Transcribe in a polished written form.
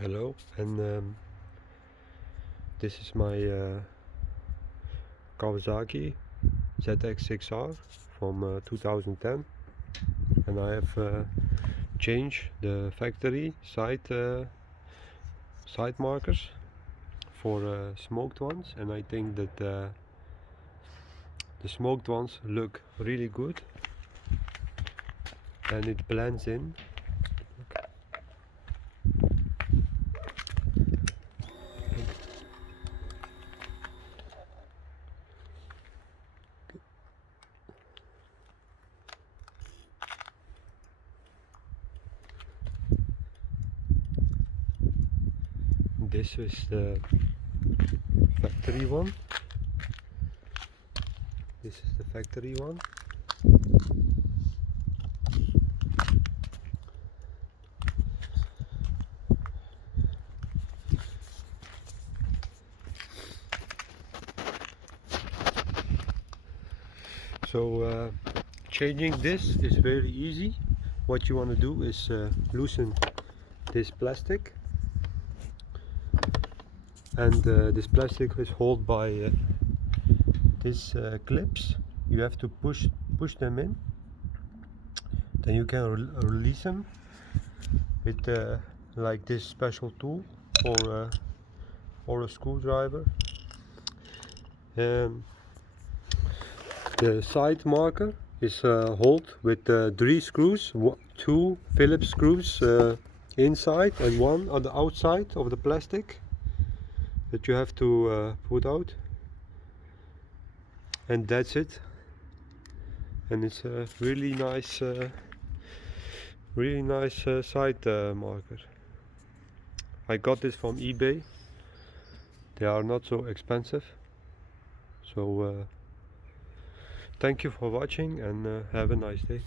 Hello, and this is my Kawasaki ZX6R from 2010, and I have changed the factory side markers for smoked ones, and I think that the smoked ones look really good and it blends in. This is the factory one. This is the factory one. So changing this is very easy. What you want to do is loosen this plastic, and this plastic is held by these clips. You have to push them in, then you can release them with like this special tool or a screwdriver. The side marker is held with 3 screws, 2 Phillips screws inside and 1 on the outside of the plastic that you have to put out, and that's it. And it's a really nice side marker. I got this from eBay. They are not so expensive. So thank you for watching, and have a nice day.